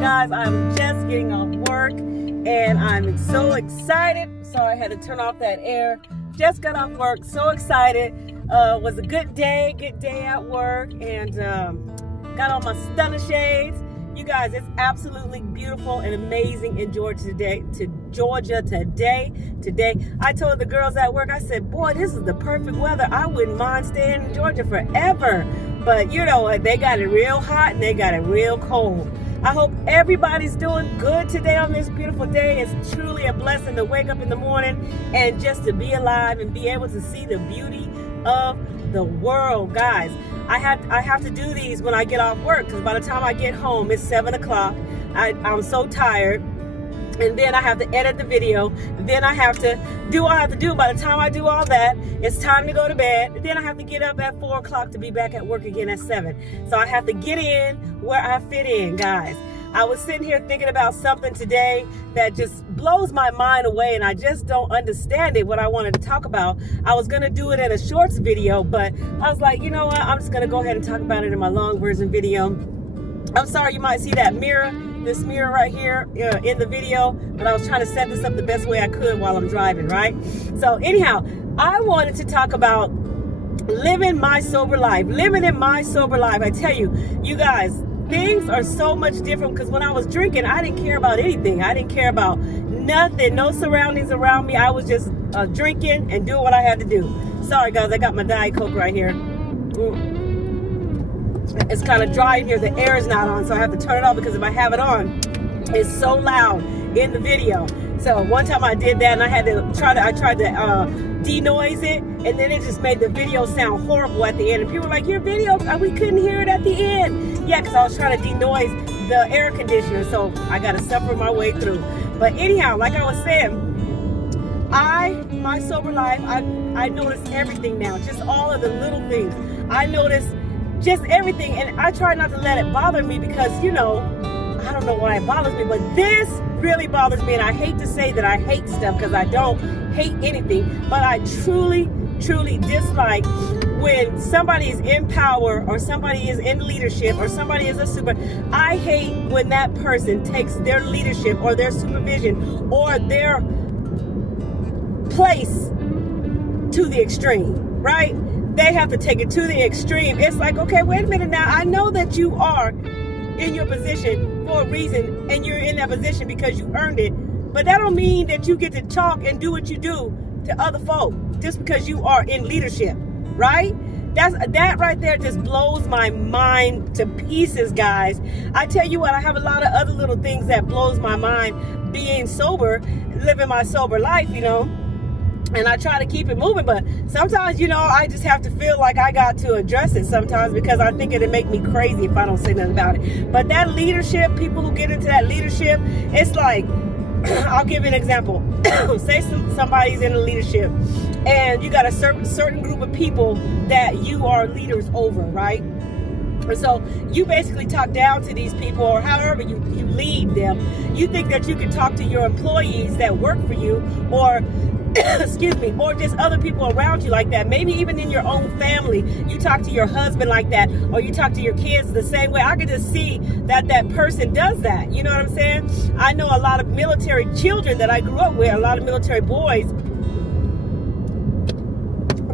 guys, I'm just getting off work and I'm so excited. Sorry, I had to turn off that air. Just got off work, so excited. Was a good day at work, and got on my stunner shades. You guys, it's absolutely beautiful and amazing in Georgia today. Today, I told the girls at work, I said, boy, this is the perfect weather. I wouldn't mind staying in Georgia forever. But you know what? They got it real hot and they got it real cold. I hope everybody's doing good today on this beautiful day. It's truly a blessing to wake up in the morning and just to be alive and be able to see the beauty of the world, guys. I have to do these when I get off work, because by the time I get home, it's 7 o'clock. I'm so tired. And then I have to edit the video. Then I have to do what I have to do. By the time I do all that, it's time to go to bed. Then I have to get up at 4 o'clock to be back at work again at 7. So I have to get in where I fit in, guys. I was sitting here thinking about something today that just blows my mind away, and I just don't understand it, what I wanted to talk about. I was going to do it in a shorts video, but I was like, you know what? I'm just going to go ahead and talk about it in my long version video. I'm sorry you might see that mirror, this mirror right here in the video, but I was trying to set this up the best way I could while I'm driving, right? So anyhow, I wanted to talk about living my sober life, living in my sober life. I tell you, you guys, things are so much different, because when I was drinking, I didn't care about anything. I didn't care about nothing, no surroundings around me. I was just drinking and doing what I had to do. Sorry guys, I got my Diet Coke right here. It's kind of dry in here. The air is not on, so I have to turn it off, because if I have it on, it's so loud in the video. So one time I did that, and I tried to denoise it, and then it just made the video sound horrible at the end. And people were like, your video, we couldn't hear it at the end. Yeah, because I was trying to denoise the air conditioner, so I got to suffer my way through. But anyhow, like I was saying, my sober life, I notice everything now, just all of the little things. I notice just everything, and I try not to let it bother me, because, you know, I don't know why it bothers me, but this really bothers me. And I hate to say that I hate stuff, because I don't hate anything, but I truly dislike when somebody is in power, or somebody is in leadership, or somebody is a super. I hate when that person takes their leadership or their supervision or their place to the extreme, right? They have to take it to the extreme. It's like, okay, wait a minute now. I know that you are in your position for a reason, and you're in that position because you earned it. But that don't mean that you get to talk and do what you do to other folk just because you are in leadership, right? That right there just blows my mind to pieces, guys. I tell you what, I have a lot of other little things that blows my mind being sober, living my sober life, you know. And I try to keep it moving, but sometimes, you know, I just have to feel like I got to address it sometimes, because I think it'd make me crazy if I don't say nothing about it. But that leadership, people who get into that leadership, it's like, I'll give you an example. Say somebody's in a leadership, and you got a certain group of people that you are leaders over, right? And so you basically talk down to these people, or however you lead them. You think that you can talk to your employees that work for you, or excuse me, or just other people around you like that. Maybe even in your own family, you talk to your husband like that, or you talk to your kids the same way. I can just see that person does that. You know what I'm saying? I know a lot of military children that I grew up with, a lot of military boys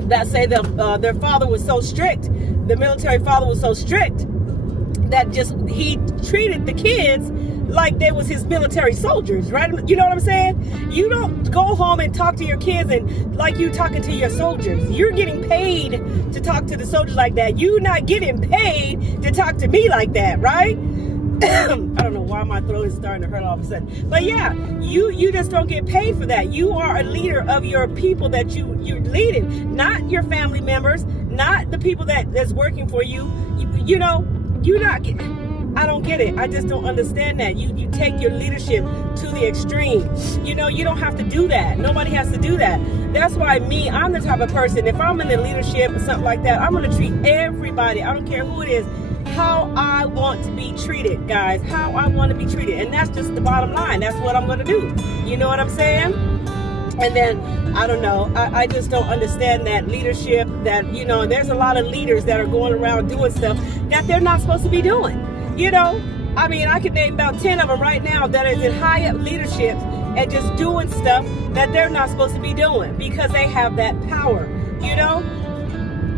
that say that their father was so strict. The military father was so strict that he treated the kids like they was his military soldiers, right? You know what I'm saying? You don't go home and talk to your kids and like you talking to your soldiers. You're getting paid to talk to the soldiers like that. You're not getting paid to talk to me like that, right? I don't know why my throat is starting to hurt all of a sudden. But yeah, you just don't get paid for that. You are a leader of your people that you're leading, not your family members, not the people that's working for you. You know, you're not getting... I don't get it. I just don't understand that. You take your leadership to the extreme. You know, you don't have to do that. Nobody has to do that. That's why I'm the type of person, if I'm in the leadership or something like that, I'm going to treat everybody, I don't care who it is, how I want to be treated, guys. How I want to be treated. And that's just the bottom line. That's what I'm going to do. You know what I'm saying? And then, I don't know, I just don't understand that leadership, that, you know, there's a lot of leaders that are going around doing stuff that they're not supposed to be doing. You know, I mean, I can name about 10 of them right now that is in high up leadership and just doing stuff that they're not supposed to be doing because they have that power, you know?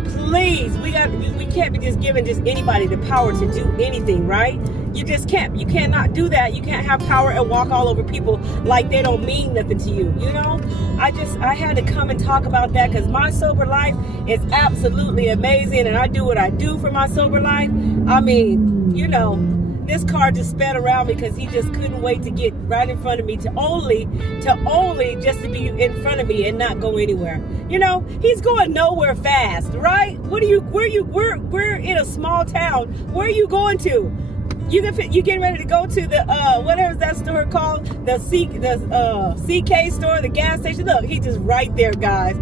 Please, we can't be just giving just anybody the power to do anything, right? You just can't. You cannot do that. You can't have power and walk all over people like they don't mean nothing to you, you know? I had to come and talk about that because my sober life is absolutely amazing, and I do what I do for my sober life. I mean, you know, this car just sped around me because he just couldn't wait to get right in front of me to only just to be in front of me and not go anywhere. You know, he's going nowhere fast, right? We're in a small town. Where are you going to? You getting ready to go to the whatever that store called, the CK store, the gas station. Look, he's just right there, guys.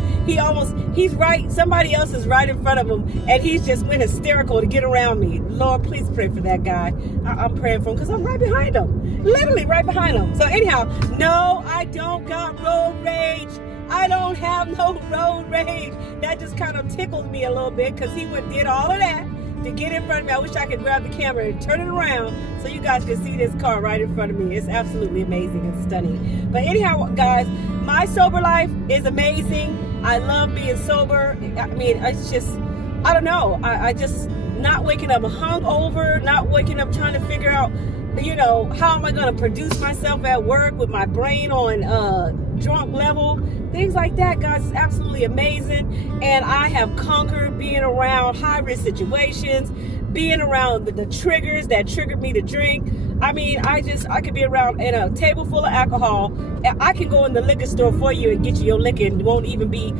He's right. Somebody else is right in front of him, and he's just went hysterical to get around me. Lord, please pray for that guy. I'm praying for him because I'm right behind him, literally right behind him. So anyhow, no, I don't got road rage. I don't have no road rage. That just kind of tickled me a little bit because he did all of that to get in front of me. I wish I could grab the camera and turn it around so you guys can see this car right in front of me. It's absolutely amazing and stunning. But anyhow, guys, my sober life is amazing. I love being sober. I mean, it's just, I don't know. I just not waking up hungover, not waking up trying to figure out, you know, how am I going to produce myself at work with my brain on drunk level. Things like that, guys, is absolutely amazing. And I have conquered being around high-risk situations, being around the triggers that triggered me to drink. I mean, I could be around in a table full of alcohol, and I can go in the liquor store for you and get you your liquor and won't even be, you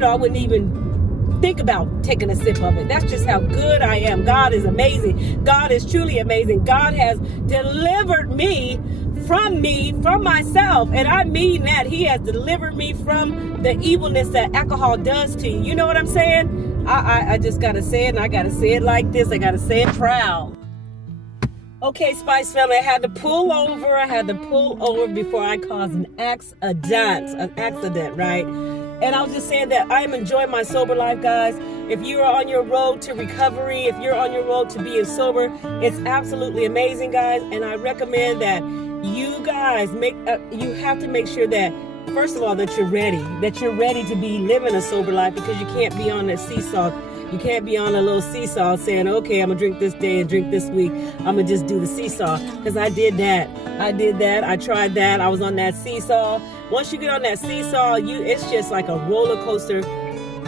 know, I wouldn't even think about taking a sip of it. That's just how good I am. God is amazing. God is truly amazing. God has delivered me from myself, and I mean that. He has delivered me from the evilness that alcohol does to you. You know what I'm saying? I just gotta say it, and I gotta say it like this. I gotta say it proud. Okay, Spice family, I had to pull over before I caused an accident, right? And I was just saying that I am enjoying my sober life, guys. If you are on your road to recovery, if you're on your road to being sober, it's absolutely amazing, guys. And I recommend that you guys you have to make sure that, first of all, that you're ready to be living a sober life, because you can't be on a seesaw. You can't be on a little seesaw saying, okay, I'm gonna drink this day and drink this week. I'm gonna just do the seesaw. Because I did that. I tried that. I was on that seesaw. Once you get on that seesaw, it's just like a roller coaster,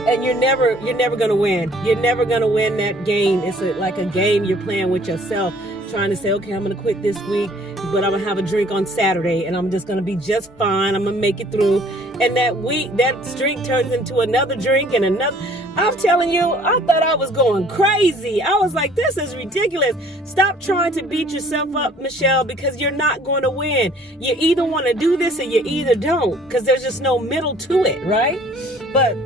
and you're never gonna win. You're never gonna win that game. It's like a game you're playing with yourself, trying to say, okay, I'm gonna quit this week, but I'm gonna have a drink on Saturday, and I'm just gonna be just fine. I'm gonna make it through. And that week, that drink turns into another drink and another. I'm telling you, I thought I was going crazy. I was like, this is ridiculous. Stop trying to beat yourself up, Michelle, because you're not going to win. You either want to do this or you either don't, because there's just no middle to it, right? But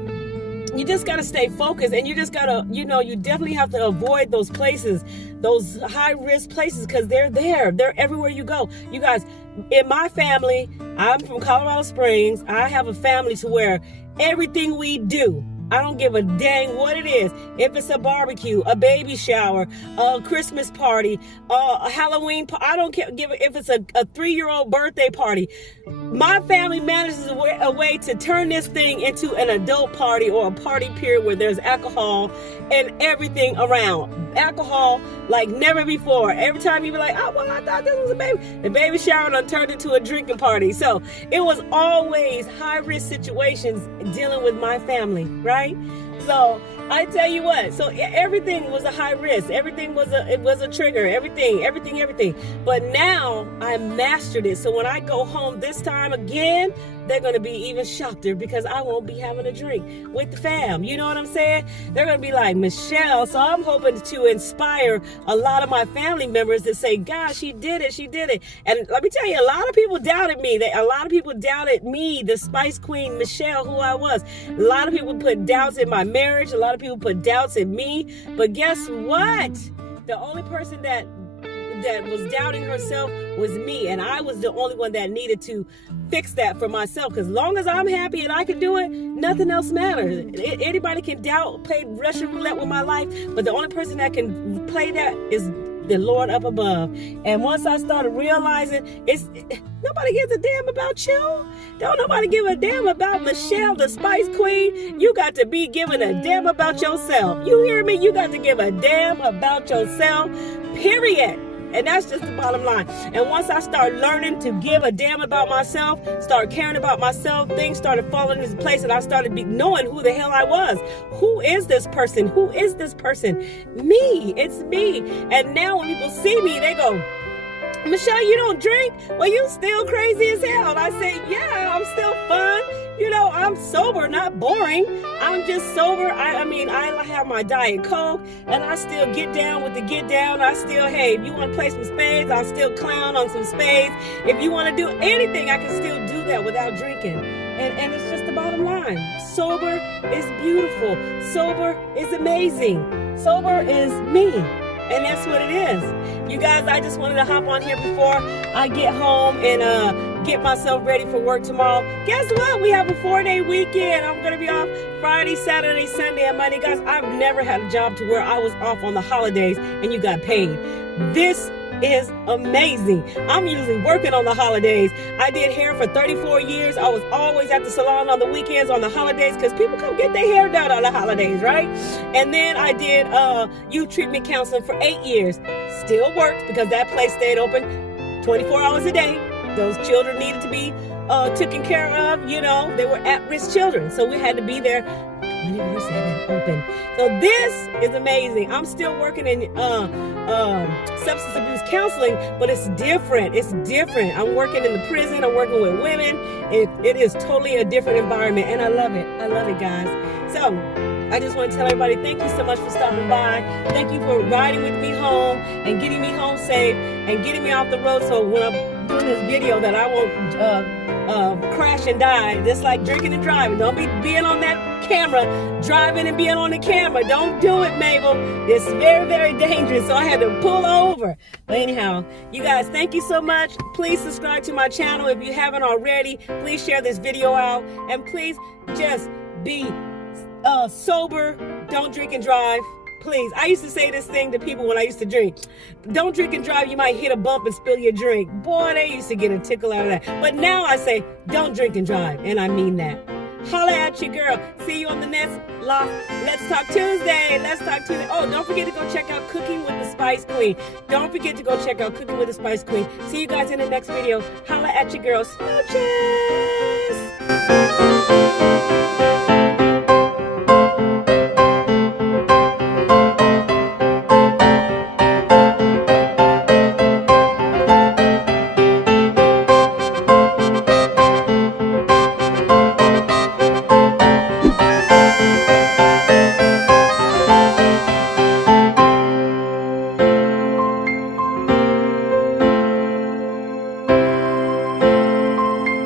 you just got to stay focused, and you just got to, you definitely have to avoid those places, those high-risk places, because they're there. They're everywhere you go. You guys, in my family, I'm from Colorado Springs. I have a family to where everything we do, I don't give a dang what it is. If it's a barbecue, a baby shower, a Christmas party, a Halloween party, I don't care. If it's a 3-year-old birthday party, my family manages a way to turn this thing into an adult party or a party period where there's alcohol and everything around. Alcohol like never before. Every time you be like, oh, well, I thought this was a baby. The baby shower done turned into a drinking party. So it was always high-risk situations dealing with my family, right? So I tell you what, so everything was a high risk. Everything was a trigger. Everything. But now I mastered it. So when I go home this time again, they're going to be even shockeder because I won't be having a drink with the fam. You know what I'm saying? They're going to be like, Michelle. So I'm hoping to inspire a lot of my family members to say, gosh, she did it. And let me tell you, a lot of people doubted me. A lot of people doubted me, the Spice Queen, Michelle, who I was. A lot of people put doubts in my marriage. A lot of people put doubts in me. But guess what? The only person that was doubting herself was me, and I was the only one that needed to fix that for myself, because long as I'm happy and I can do it, nothing else matters. Anybody can play Russian roulette with my life, but the only person that can play that is the Lord up above. And once I started realizing nobody gives a damn about you. Don't nobody give a damn about Michelle, the Spice Queen. You got to be giving a damn about yourself. You hear me? You got to give a damn about yourself, period. And that's just the bottom line. And once I start learning to give a damn about myself, start caring about myself, things started falling into place, and I started knowing who the hell I was. Who is this person? Who is this person? Me. It's me. And now when people see me, they go, Michelle, you don't drink? Well, you still crazy as hell. And I say, yeah, I'm still fun. You know, I'm sober, not boring. I'm just sober. I mean, I have my Diet Coke, and I still get down with the get down. I still, hey, if you want to play some spades, I'll still clown on some spades. If you want to do anything, I can still do that without drinking. And it's just the bottom line. Sober is beautiful. Sober is amazing. Sober is me. And that's what it is. You guys, I just wanted to hop on here before I get home and get myself ready for work tomorrow. Guess what? We have a 4-day weekend. I'm going to be off Friday, Saturday, Sunday, and Monday. Guys, I've never had a job to where I was off on the holidays and you got paid. This is amazing. I'm usually working on the holidays. I did hair for 34 years. I was always at the salon on the weekends, on the holidays, because people come get their hair done on the holidays, right? And then I did youth treatment counseling for 8 years. Still worked because that place stayed open 24 hours a day. Those children needed to be taken care of. You know, they were at-risk children, so we had to be there 24/7 open. So this is amazing. I'm still working in substance abuse counseling, but it's different. It's different. I'm working in the prison. I'm working with women. It is totally a different environment, and I love it. I love it, guys. So I just want to tell everybody, thank you so much for stopping by. Thank you for riding with me home and getting me home safe and getting me off the road, so when I'm doing this video that I won't crash and die, just like drinking and driving. Don't be being on that camera, driving and being on the camera. Don't do it, Mabel. It's very, very dangerous, so I had to pull over. But anyhow, you guys, thank you so much. Please subscribe to my channel if you haven't already. Please share this video out, and please just be sober. Don't drink and drive. Please. I used to say this thing to people when I used to drink. Don't drink and drive. You might hit a bump and spill your drink. Boy, they used to get a tickle out of that. But now I say, don't drink and drive. And I mean that. Holla at your girl. See you on the next Let's Talk Tuesday. Let's Talk Tuesday. Oh, don't forget to go check out Cooking with the Spice Queen. Don't forget to go check out Cooking with the Spice Queen. See you guys in the next video. Holla at your girl. Smooches.